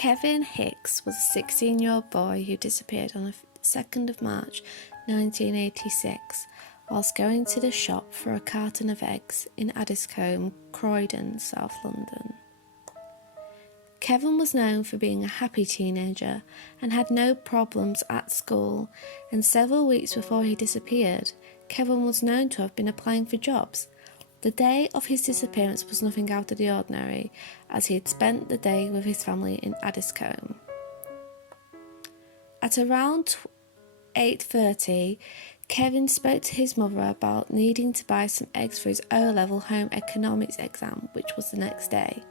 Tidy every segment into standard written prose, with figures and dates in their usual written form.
Kevin Hicks was a 16-year-old boy who disappeared on the 2nd of March 1986 whilst going to the shop for a carton of eggs in Addiscombe, Croydon, South London. Kevin was known for being a happy teenager and had no problems at school, and several weeks before he disappeared, Kevin was known to have been applying for jobs. The day of his disappearance was nothing out of the ordinary, as he had spent the day with his family in Addiscombe. At around 8:30, Kevin spoke to his mother about needing to buy some eggs for his O-level home economics exam, which was the next day.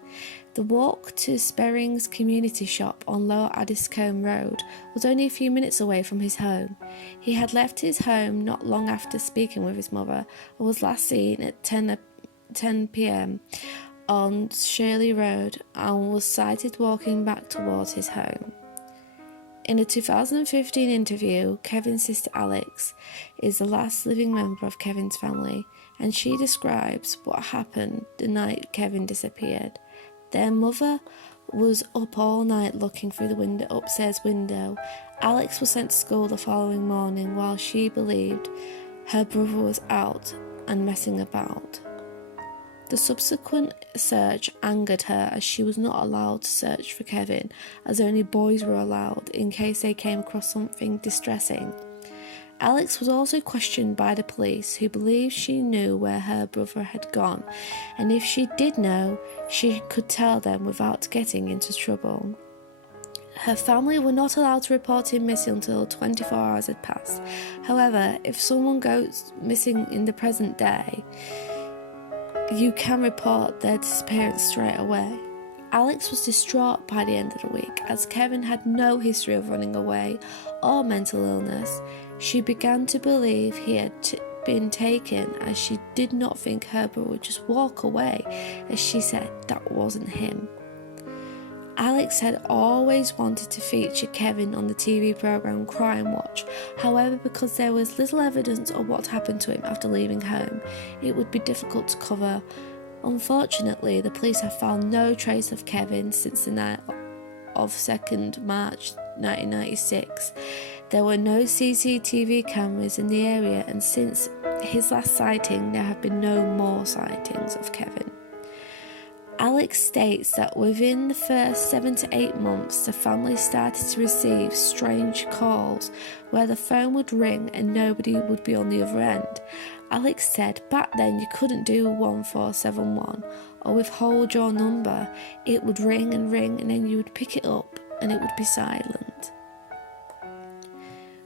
The walk to Sperring's community shop on Lower Addiscombe Road was only a few minutes away from his home. He had left his home not long after speaking with his mother and was last seen at 10 p.m. on Shirley Road and was sighted walking back towards his home. In a 2015 interview, Kevin's sister Alex is the last living member of Kevin's family, and she describes what happened the night Kevin disappeared. Their mother was up all night looking through the upstairs window. Alex was sent to school the following morning while she believed her brother was out and messing about. The subsequent search angered her, as she was not allowed to search for Kevin, as only boys were allowed in case they came across something distressing. Alex was also questioned by the police, who believed she knew where her brother had gone, and if she did know, she could tell them without getting into trouble. Her family were not allowed to report him missing until 24 hours had passed. However, if someone goes missing in the present day, you can report their disappearance straight away. Alex was distraught by the end of the week, as Kevin had no history of running away or mental illness. She began to believe he had been taken, as she did not think her brother would just walk away, as she said that wasn't him. Alex had always wanted to feature Kevin on the TV programme Crime Watch. However, because there was little evidence of what happened to him after leaving home, it would be difficult to cover. Unfortunately, the police have found no trace of Kevin since the night of 2nd March 1996. There were no CCTV cameras in the area, and since his last sighting, there have been no more sightings of Kevin. Alex states that within the first 7 to 8 months, the family started to receive strange calls where the phone would ring and nobody would be on the other end. Alex said back then you couldn't do 1471 or withhold your number. It would ring and then you would pick it up and it would be silent.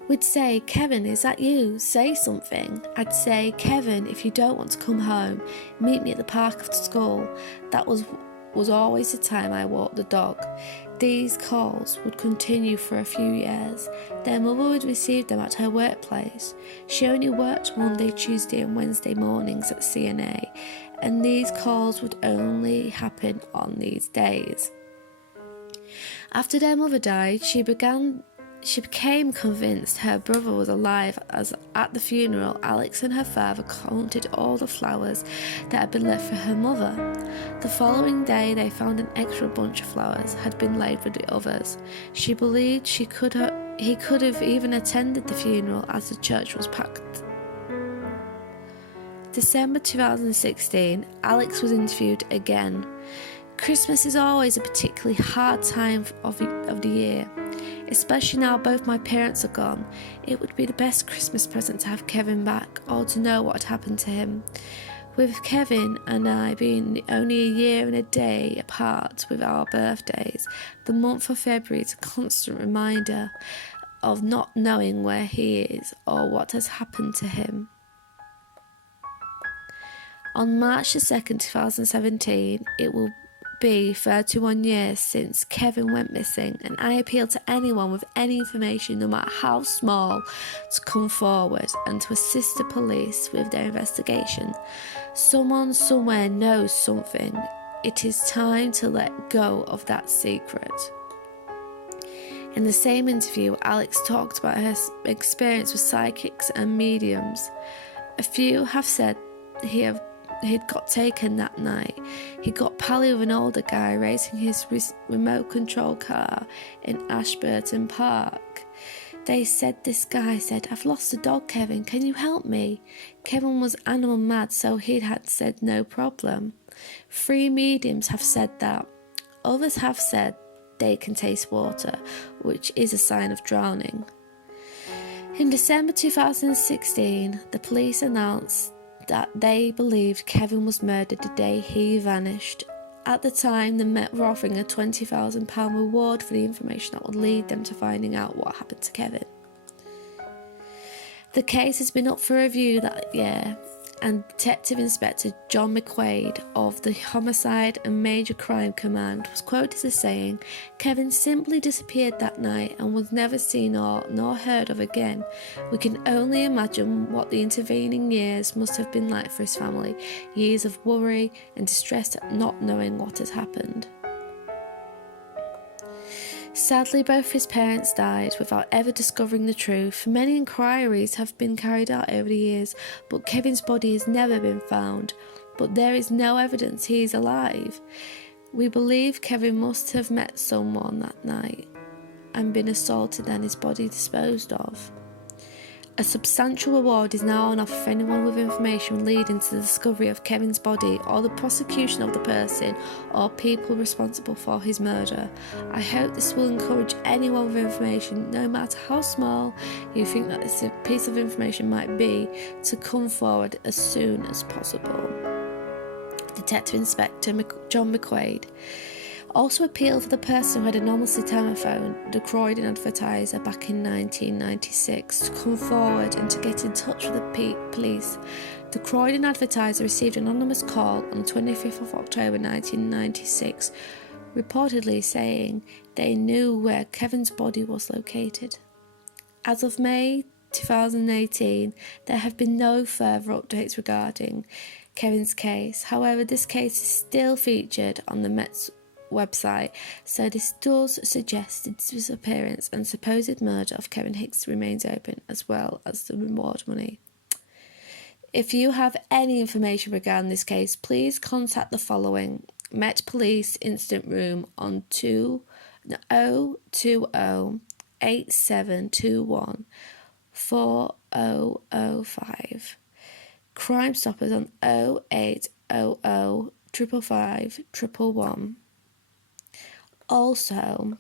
We'd say, "Kevin, is that you? Say something." I'd say, "Kevin, if you don't want to come home, meet me at the park after school." That was always the time I walked the dog. These calls would continue for a few years. Their mother would receive them at her workplace. She only worked Monday, Tuesday and Wednesday mornings at CNA, and these calls would only happen on these days. After their mother died, she became convinced her brother was alive, as at the funeral, Alex and her father counted all the flowers that had been left for her mother. The following day, they found an extra bunch of flowers had been laid with the others. She believed he could have even attended the funeral, as the church was packed. December 2016, Alex was interviewed again. Christmas is always a particularly hard time of the year. Especially now both my parents are gone. It would be the best Christmas present to have Kevin back, or to know what had happened to him. With Kevin and I being only a year and a day apart with our birthdays, the month of February is a constant reminder of not knowing where he is or what has happened to him. On March 2nd, 2017, it will be 31 years since Kevin went missing, and I appeal to anyone with any information, no matter how small, to come forward and to assist the police with their investigation. Someone somewhere knows something. It is time to let go of that secret. In the same interview, Alex talked about her experience with psychics and mediums. A few have said he'd got taken that night. He got pally with an older guy racing his remote control car in Ashburton Park. They said this guy said, "I've lost a dog, Kevin, can you help me?" Kevin was animal mad, so he had said no problem. 3 mediums have said that. Others have said they can taste water, which is a sign of drowning. In December 2016, the police announced that they believed Kevin was murdered the day he vanished. At the time, the Met were offering a £20,000 reward for the information that would lead them to finding out what happened to Kevin. The case has been up for review that year, and Detective Inspector John McQuaid of the Homicide and Major Crime Command was quoted as saying, "Kevin simply disappeared that night and was never seen nor heard of again. We can only imagine what the intervening years must have been like for his family, years of worry and distress at not knowing what had happened." Sadly, both his parents died without ever discovering the truth. Many inquiries have been carried out over the years, but Kevin's body has never been found. But there is no evidence he is alive. We believe Kevin must have met someone that night and been assaulted and his body disposed of. A substantial reward is now on offer for anyone with information leading to the discovery of Kevin's body or the prosecution of the person or people responsible for his murder. I hope this will encourage anyone with information, no matter how small you think that this piece of information might be, to come forward as soon as possible. Detective Inspector John McQuaid also appealed for the person who had anonymously telephoned the Croydon Advertiser back in 1996 to come forward and to get in touch with the police. The Croydon Advertiser received an anonymous call on the 25th of October 1996, reportedly saying they knew where Kevin's body was located. As of May 2018, there have been no further updates regarding Kevin's case. However, this case is still featured on the Met's website, so this does suggest the disappearance and supposed murder of Kevin Hicks remains open, as well as the reward money. If you have any information regarding this case, please contact the following: Met Police Instant Room on 020-8721 4005, Crimestoppers on 0800 555 111. Also,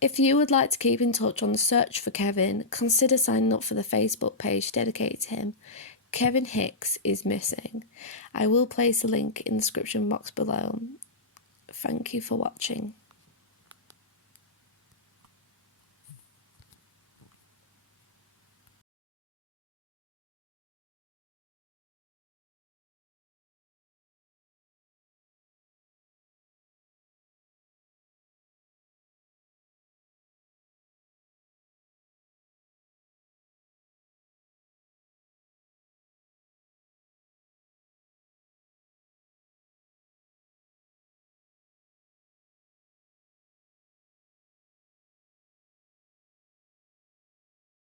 if you would like to keep in touch on the search for Kevin, consider signing up for the Facebook page dedicated to him. Kevin Hicks is missing. I will place a link in the description box below. Thank you for watching.